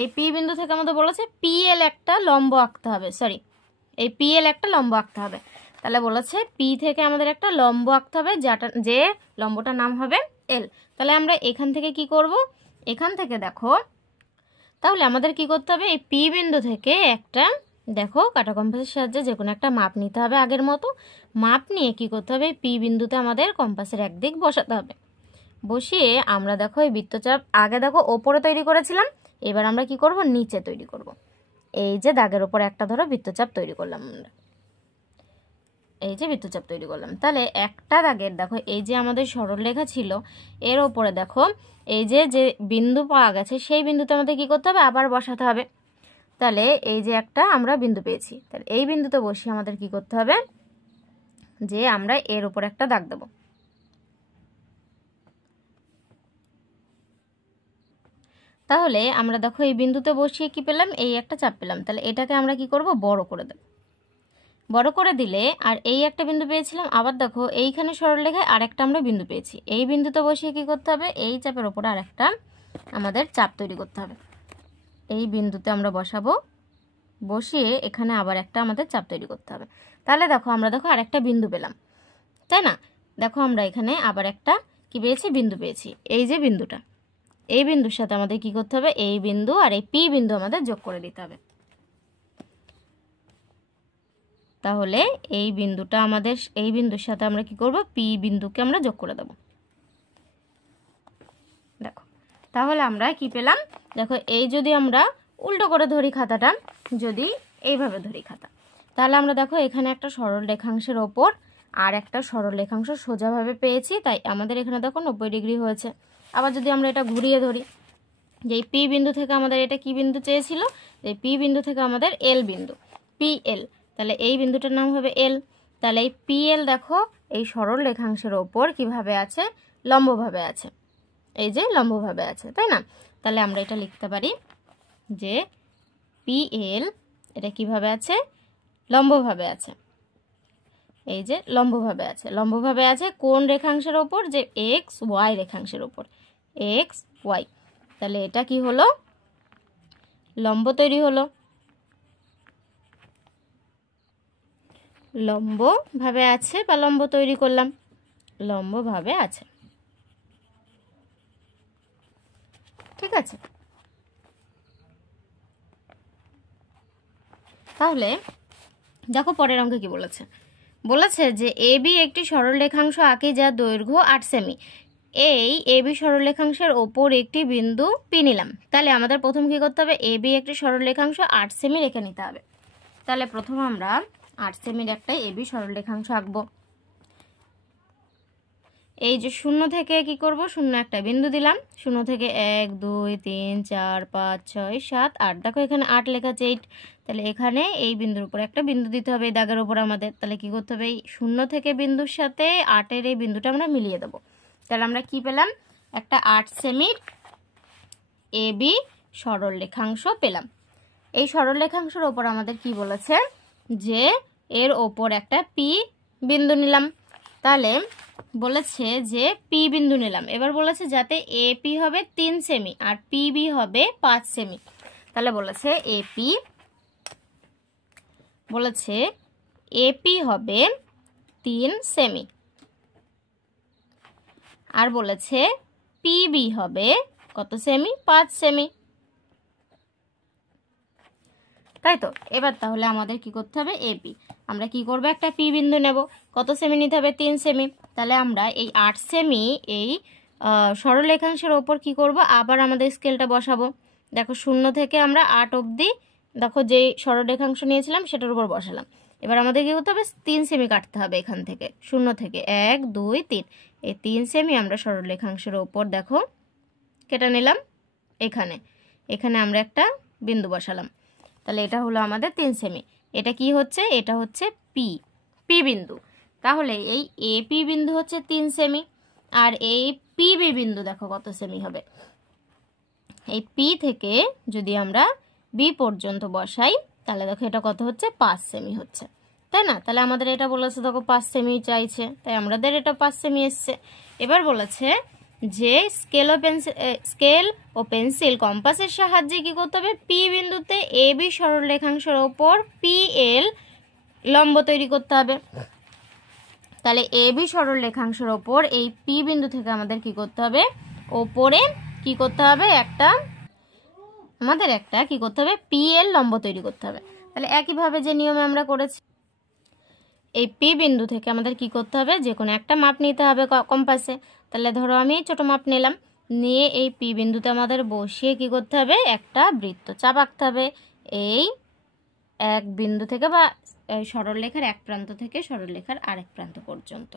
এই পি বিন্দু থেকে আমাদের বলেছে পি এল একটা লম্ব আঁকতে হবে, এই পি এল একটা লম্ব আঁকতে হবে। তাহলে বলেছে পি থেকে আমাদের একটা লম্ব আঁকতে হবে, যে লম্বটার নাম হবে এল। তাহলে আমরা এখান থেকে কি করব, এখান থেকে দেখো, তাহলে আমাদের কি করতে হবে, এই পি বিন্দু থেকে একটা, দেখো কাঁটা কম্পাসের সাহায্যে যে কোনো একটা মাপ নিতে হবে। আগের মতো মাপ নিয়ে কি করতে হবে, পি বিন্দুতে আমাদের কম্পাসের একদিক বসাতে হবে। বসিয়ে আমরা দেখো এই বৃত্তচাপ আগে দেখো ওপরে তৈরি করেছিলাম, এবার আমরা কি করব, নিচে তৈরি করব। এই যে দাগের ওপর একটা ধরো বৃত্তচাপ তৈরি করলাম আমরা, এই যে বৃত্তচাপ তৈরি করলাম। তাহলে একটা দাগের দেখো এই যে আমাদের সরলরেখা ছিল, এর ওপরে দেখো এই যে বিন্দু পাওয়া গেছে, সেই বিন্দুতে আমাদের কি করতে হবে, আবার বসাতে হবে। তাহলে এই যে একটা আমরা বিন্দু পেয়েছি, তাহলে এই বিন্দুতে বসিয়ে আমাদের কি করতে হবে, যে আমরা এর উপর একটা দাগ দেব। তাহলে আমরা দেখো এই বিন্দুতে বসিয়ে কি পেলাম, এই একটা চাপ পেলাম। তাহলে এটাকে আমরা কি করব, বড় করে দেব। বড় করে দিলে, আর এই একটা বিন্দু পেয়েছিলাম, আবার দেখো এইখানে সরলরেখায় আরেকটা আমরা বিন্দু পেয়েছি, এই বিন্দুতে বসিয়ে কি করতে হবে, এই চাপের ওপরে আরেকটা আমাদের চাপ তৈরি করতে হবে। এই বিন্দুতে আমরা বসাবো, বসিয়ে এখানে আবার একটা আমাদের চাপ তৈরি করতে হবে। তাহলে দেখো আমরা দেখো আরেকটা বিন্দু পেলাম, তাই না? দেখো আমরা এখানে আবার একটা কি পেয়েছি, বিন্দু পেয়েছি। এই যে বিন্দুটা, এই বিন্দুর সাথে আমাদের কি করতে হবে, এই বিন্দু আর এই পি বিন্দু আমাদের যোগ করে দিতে হবে। তাহলে এই বিন্দুটা আমাদের, এই বিন্দুর সাথে আমরা কি করব, পি বিন্দুকে আমরা যোগ করে দেব। দেখো তাহলে আমরা কি পেলাম, দেখো এই যদি আমরা উল্টো করে ধরি খাতাটা, যদি এইভাবে ধরি খাতা, তাহলে আমরা দেখো এখানে একটা সরল রেখাংশের ওপর আর একটা সরল রেখাংশ সোজাভাবে পেয়েছি, তাই আমাদের এখানে দেখো 90 ডিগ্রি হয়েছে। আবার যদি আমরা এটা ঘুরিয়ে ধরি, যে পি বিন্দু থেকে আমাদের এটা কি বিন্দু চেয়েছিল, যে পি বিন্দু থেকে আমাদের এল বিন্দু, পি এল, তাহলে এই বিন্দুটার নাম হবে এল। তাহলে এই পি এল দেখো এই সরল রেখাংশের ওপর কিভাবে আছে, লম্বভাবে আছে, এই যে লম্বভাবে আছে, তাই না? তাহলে আমরা এটা লিখতে পারি যে পি এল এটা কিভাবে আছে, লম্বভাবে আছে, এই যে লম্বভাবে আছে। লম্বভাবে আছে কোন রেখাংশের ওপর, যে এক্স ওয়াই রেখাংশের ওপর, এক্স ওয়াই। তাহলে এটা কি হলো, লম্ব তৈরি হলো, লম্বভাবে আছে বা লম্ব তৈরি করলাম, লম্বভাবে আছে, ঠিক আছে। তাহলে দেখো পরের অঙ্কে কি বলেছে, বলেছে যে এ বি একটি সরল রেখাংশ আঁকি যার দৈর্ঘ্য 8 সেমি। এই এ বি সরল রেখাংশের ওপর একটি বিন্দু পি নিলাম। তাহলে আমাদের প্রথম কি করতে হবে, এ বি একটি সরল রেখাংশ 8 সেমি রেখে নিতে হবে। তাহলে প্রথম আমরা 8 সেমির একটা এ বি সরল রেখাংশ আঁকবো। এই যে শূন্য থেকে কি করব, শূন্য একটা বিন্দু দিলাম, শূন্য থেকে 1 2 3 4 5 6 7 8, দেখো এখানে 8 লেখা আছে 8। তাহলে এখানে এই বিন্দুর উপর একটা বিন্দু দিতে হবে, এই দাগের উপর আমাদের। তাহলে কি করতে হবে, এই শূন্য থেকে বিন্দুর সাথে 8-এর এই বিন্দুটা আমরা মিলিয়ে দেবো। তাহলে আমরা কি পেলাম, একটা 8 সেমির এ বি সরল রেখাংশ পেলাম। এই সরল রেখাংশের ওপর আমাদের কি বলেছে, যে এর ওপর একটা পি বিন্দু নিলাম। তাহলে বলেছে যে পি বিন্দু নিলাম, এবার বলেছে যাতে এপি হবে 3 সেমি আর পিবি হবে 5 সেমি। তাহলে বলেছে এপি হবে 3 সেমি আর বলেছে পিবি হবে কত সেমি, 5 সেমি, তাই তো। এবার তাহলে আমাদের কি করতে হবে, এপি আমরা কি করব, একটা পি বিন্দু নেব, কত সেমি নিতে হবে, 3 সেমি। তাহলে আমরা এই 8 সেমি এই সরল রেখাংশের ওপর কি করব, আবার আমাদের স্কেলটা বসাবো। দেখো শূন্য থেকে আমরা 8 অবধি দেখো যেই সরল রেখাংশ নিয়েছিলাম সেটার উপর বসালাম। এবার আমাদের কি করতে হবে, 3 সেমি কাটতে হবে এখান থেকে, শূন্য থেকে 1 2 3, এই 3 সেমি আমরা সরল রেখাংশের ওপর দেখো কেটে নিলাম। এখানে আমরা একটা বিন্দু বসালাম। তাহলে এটা হলো আমাদের 3 সেমি। এটা কি হচ্ছে, এটা হচ্ছে পি বিন্দু। তাহলে এই এপি বিন্দু হচ্ছে 3 সেমি আর এই পিবি বিন্দু দেখো কত সেমি হবে। এই পি থেকে যদি আমরা বি পর্যন্ত বসাই তাহলে দেখো এটা কত হচ্ছে, 5 সেমি হচ্ছে, তাই না? তাহলে আমাদের এটা বলেছে দেখো 5 সেমি চাইছে, তাই আমাদের এটা 5 সেমি এসছে। এবার বলেছে যে স্কেল ও পেন্সিল কম্পাসের সাহায্যে কি করতে হবে, পি বিন্দুতে এ বি সরল রেখাংশের ওপর পি এল লম্ব তৈরি করতে হবে। তাহলে এ বি সরল রেখাংশের ওপর এই পি বিন্দু থেকে আমাদের কি করতে হবে, ওপরে কি করতে হবে, আমাদের একটা কি করতে হবে, পি এল লম্ব তৈরি করতে হবে। তাহলে একইভাবে যে নিয়মে আমরা করেছি, এই পি বিন্দু থেকে আমাদের কি করতে হবে, যে কোনো একটা মাপ নিতে হবে কম্পাসে। তাহলে ধরো আমি ছোট মাপ নিলাম, নিয়ে এই পি বিন্দুতে আমাদের বসিয়ে কি করতে হবে, একটা বৃত্তচাপ আঁকতে হবে। এই এক বিন্দু থেকে বা সরল রেখার এক প্রান্ত থেকে সরল রেখার আরেক প্রান্ত পর্যন্ত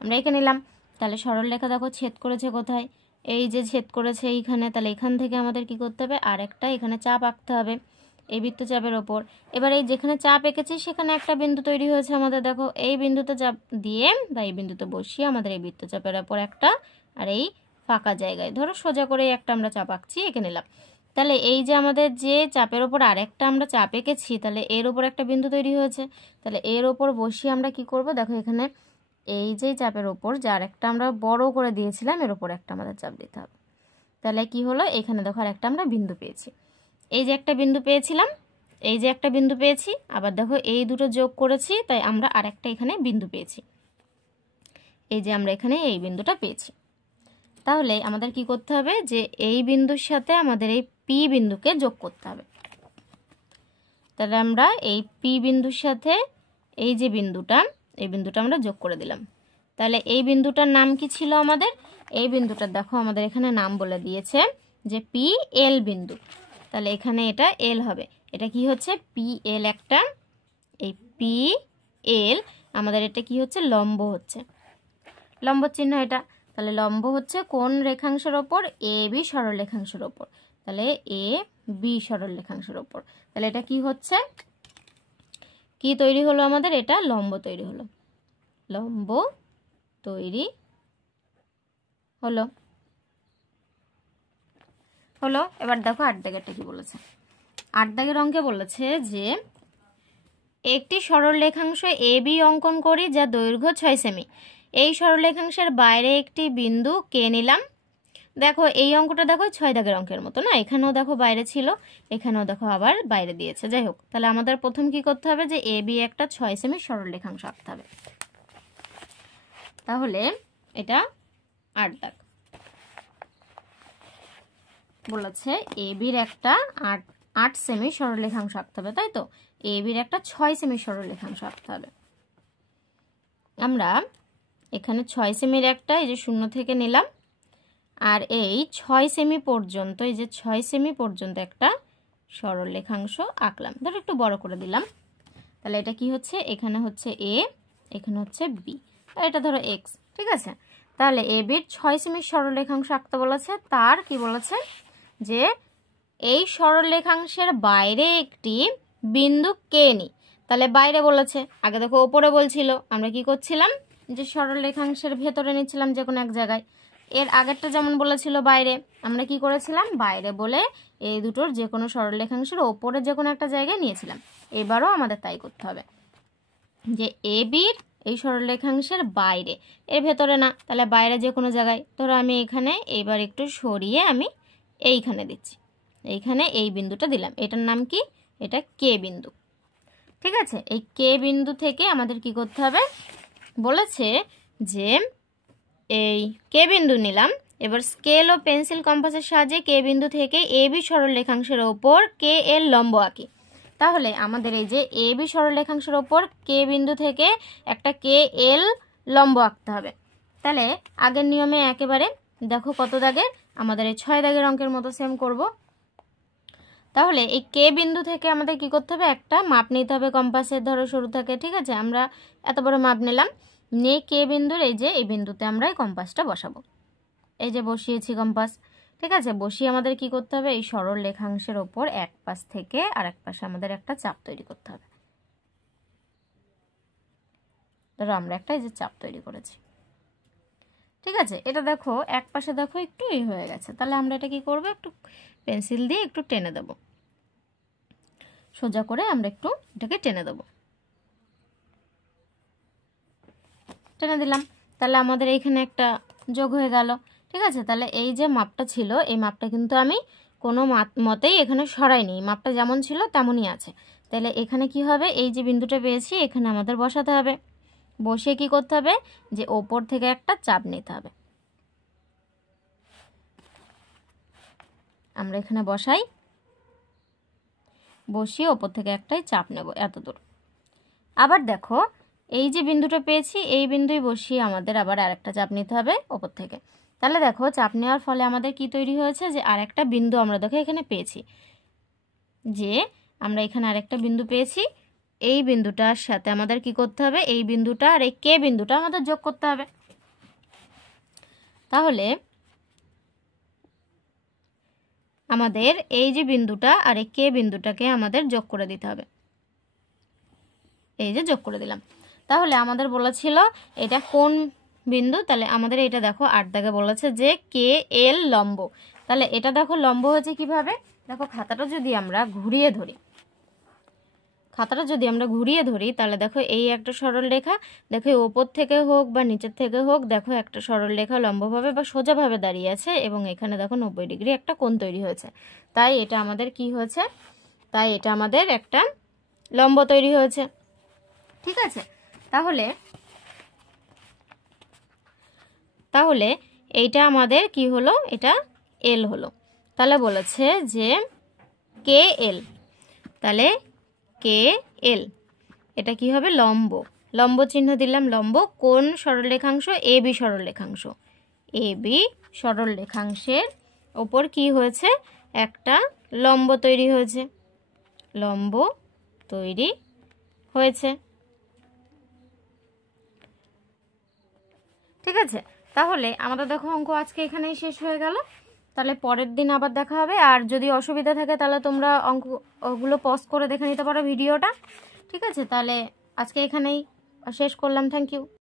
আমরা এখানে নিলাম। তাহলে সরল রেখা দেখো ছেদ করেছে কোথায়, এই যে ছেদ করেছে এইখানে। তাহলে এখান থেকে আমাদের কি করতে হবে, আরেকটা এখানে চাপ আঁকতে হবে এই বৃত্তচাপের ওপর। এবার এই যেখানে চাপ এঁকেছি সেখানে একটা বিন্দু তৈরি হয়েছে আমাদের, দেখো এই বিন্দুতে চাপ দিয়ে বা এই বিন্দুতে বসিয়ে আমাদের এই বৃত্তচাপের ওপর একটা, আর এই ফাঁকা জায়গায় ধরো সোজা করে একটা আমরা চাপ আঁকছি, এঁকে নিলাম। তাহলে এই যে আমাদের যে চাপের ওপর আরেকটা আমরা চাপ এঁকেছি, তাহলে এর ওপর একটা বিন্দু তৈরি হয়েছে। তাহলে এর ওপর বসিয়ে আমরা কি করব, দেখো এখানে এই যে চাপের ওপর যে আরেকটা আমরা বড় করে দিয়েছিলাম এর ওপর একটা আমাদের চাপ দিতে হবে। তাহলে কি হলো, এখানে দেখো আর একটা আমরা বিন্দু পেয়েছি, এই যে একটা বিন্দু পেয়েছিলাম, এই যে একটা বিন্দু পেয়েছি, আবার দেখো এই দুটো যোগ করেছি, তাই আমরা আরেকটা এখানে বিন্দু পেয়েছি, এই যে আমরা এখানে এই বিন্দুটা পেয়েছি। তাহলে আমাদের কি করতে হবে, যে এই বিন্দুর সাথে আমাদের এই পি বিন্দুকে যোগ করতে হবে। তাহলে আমরা এই পি বিন্দুর সাথে এই যে বিন্দুটা, এই বিন্দুটা আমরা যোগ করে দিলাম। তাহলে এই বিন্দুটার নাম কি ছিল আমাদের, এই বিন্দুটার দেখো আমাদের এখানে নাম বলে দিয়েছে যে পি এল বিন্দু, তাহলে এখানে এটা এল হবে। এটা কি হচ্ছে পি এল, একটা এই পি এল আমাদের এটা কি হচ্ছে লম্ব হচ্ছে, লম্ব চিহ্ন এটা। তাহলে লম্ব হচ্ছে কোন রেখাংশের ওপর? এ বি সরলরেখাংশের ওপর। তাহলে এ বি সরলরেখাংশের ওপর। তাহলে এটা কি হচ্ছে, কি তৈরি হলো আমাদের? এটা লম্ব তৈরি হলো, লম্ব তৈরি হলো। হলো। এবার দেখো 8 দাগেরটা কি বলেছে। 8 দাগের অঙ্কে বলেছে যে একটি সরলরেখাংশ এ বি অঙ্কন করি যা দৈর্ঘ্য 6 সেমি। এই সরলরেখাংশের বাইরে একটি বিন্দু কে নিলাম। দেখো এই অঙ্কটা দেখো 6 দাগের অঙ্কের মতো না, এখানেও দেখো বাইরে ছিল, এখানেও দেখো আবার বাইরে দিয়েছে। যাই হোক, তাহলে আমাদের প্রথম কি করতে হবে যে এ বি একটা 6 সেমি সরলরেখাংশ আঁকতে হবে। তাহলে এটা 8 দাগ বলেছে এ বির একটা 8 সেমি সরলরেখাংশ আঁকতে হবে, তাই তো? এ বির একটা 6 সেমি সরলরেখাংশ আঁকতে হবে। আমরা এখানে 6 সেমির একটা এই যে 0 থেকে নিলাম, আর এই 6 সেমি পর্যন্ত, এই যে 6 সেমি পর্যন্ত একটা সরলরেখাংশ আঁকলাম। ধরো একটু বড় করে দিলাম। তাহলে এটা কি হচ্ছে? এখানে হচ্ছে এ, এখানে হচ্ছে বি, আর এটা ধরো এক্স। ঠিক আছে, তাহলে এ বির 6 সেমি সরলরেখাংশ আঁকতে বলেছে। তার কি বলেছে যে এই সরলরেখাংশের বাইরে একটি বিন্দু কে নি। তাহলে বাইরে বলেছে, আগে দেখো ওপরে বলছিল, আমরা কি করছিলাম যে সরলরেখাংশের ভেতরে নিচ্ছিলাম যে কোনো এক জায়গায়। এর আগেরটা যেমন বলেছিল বাইরে, আমরা কি করেছিলাম বাইরে বলে এই দুটোর যে কোনো সরলরেখাংশের ওপরে যে কোনো একটা জায়গায় নিয়েছিলাম। এবারও আমাদের তাই করতে হবে যে এ বির এই সরলরেখাংশের বাইরে, এর ভেতরে না, তাহলে বাইরে যে কোনো জায়গায়। ধরো আমি এখানে এবার একটু সরিয়ে আমি এইখানে দিচ্ছি, এইখানে এই বিন্দুটা দিলাম, এটার নাম কি? এটা কে বিন্দু। ঠিক আছে, এই কে বিন্দু থেকে আমাদের কি করতে হবে বলেছে যে এই কে বিন্দু নিলাম, এবার স্কেল ও পেন্সিল কম্পাসের সাহায্যে কে বিন্দু থেকে এ বি সরলরেখাংশের ওপর কে এল লম্ব আঁকি। তাহলে আমাদের এই যে এ বি সরলরেখাংশের ওপর কে বিন্দু থেকে একটা কে এল লম্ব আঁকতে হবে। তাহলে আগের নিয়মে একেবারে দেখো কত দাগের, আমাদের এই 6 দাগের অঙ্কের মতো সেম করব। তাহলে এই কে বিন্দু থেকে আমাদের কি করতে হবে? একটা মাপ নিতে হবে কম্পাসের, ধরো শুরু থেকে। ঠিক আছে, আমরা এত বড় মাপ নিলাম, নিয়ে কে বিন্দুর এই যে এই বিন্দুতে আমরা এই কম্পাসটা বসাবো। এই যে বসিয়েছি কম্পাস। ঠিক আছে, বসিয়ে আমাদের কি করতে হবে? এই সরল রেখাংশের ওপর এক পাশ থেকে আরেক পাশে আমাদের একটা চাপ তৈরি করতে হবে। ধরো আমরা একটা এই যে চাপ তৈরি করেছি। ঠিক আছে, এটা দেখো এক পাশে দেখো একটু এই হয়ে গেছে, তাহলে আমরা এটা কি করব? একটু পেন্সিল দিয়ে একটু টেনে দেব, সোজা করে আমরা একটু এটাকে টেনে দেব। টেনে দিলাম, তাহলে আমাদের এইখানে একটা যোগ হয়ে গেল। ঠিক আছে, তাহলে এই যে মাপটা ছিল, এই মাপটা কিন্তু আমি কোনো মতেই এখানে সরাইনি, মাপটা যেমন ছিল তেমনই আছে। তাহলে এখানে কি হবে? এই যে বিন্দুটা পেয়েছি এখানে আমাদের বসাতে হবে। বসিয়ে কি করতে হবে? যে ওপর থেকে একটা চাপ নিতে হবে। আমরা এখানে বসাই, বসিয়ে ওপর থেকে একটাই চাপ নেব এত দূর। আবার দেখো এই যে বিন্দুটা পেয়েছি এই বিন্দুই বসিয়ে আমাদের আবার আরেকটা চাপ নিতে হবে ওপর থেকে। তাহলে দেখো চাপ নেওয়ার ফলে আমাদের কি তৈরি হয়েছে? যে আরেকটা বিন্দু আমরা দেখো এখানে পেয়েছি, যে আমরা এখানে আরেকটা বিন্দু পেয়েছি। এই বিন্দুটার সাথে আমাদের কি করতে হবে? এই বিন্দুটা আর এই কে বিন্দুটা আমাদের যোগ করতে হবে। তাহলে আমাদের এই যে বিন্দুটা আর এই কে বিন্দুটাকে আমাদের যোগ করে দিতে হবে। এই যে যোগ করে দিলাম। তাহলে আমাদের বলেছিল এটা কোন বিন্দু? তাহলে আমাদের এটা দেখো 8 দাগে বলেছে যে কে এল লম্ব। তাহলে এটা দেখো লম্ব হয়েছে কিভাবে? দেখো খাতাটা যদি আমরা ঘুরিয়ে ধরি, তাহলে দেখো এই একটা সরল রেখা, দেখো ওপর থেকে হোক বা নিচের থেকে হোক, দেখো একটা সরল রেখা লম্বভাবে বা সোজাভাবে দাঁড়িয়ে আছে এবং এখানে দেখো 90 ডিগ্রি একটা কোণ তৈরি হয়েছে। তাই এটা আমাদের কি হয়েছে? তাই এটা আমাদের একটা লম্ব তৈরি হয়েছে। ঠিক আছে, তাহলে এইটা আমাদের কি হলো? এটা এল হলো। তাহলে বলেছে যে কে এল, তাহলে কে এল এটা কি হবে? লম্ব। লম্ব চিহ্ন দিলাম। লম্ব কোন সরলরেখাংশ? A B সরলরেখাংশ। এ বি সরলরেখাংশের ওপর কি হয়েছে, একটা লম্ব তৈরি হয়েছে, লম্ব তৈরি হয়েছে। ঠিক আছে, তাহলে আমাদের দেখো অঙ্ক আজকে এখানেই শেষ হয়ে গেল। তাহলে পরের দিন আবার দেখা হবে। আর যদি অসুবিধা থাকে তাহলে তোমরা অঙ্কগুলো পজ করে দেখে নিতে পারো ভিডিওটা। ঠিক আছে, তাহলে আজকে এখানেই শেষ করলাম। Thank you.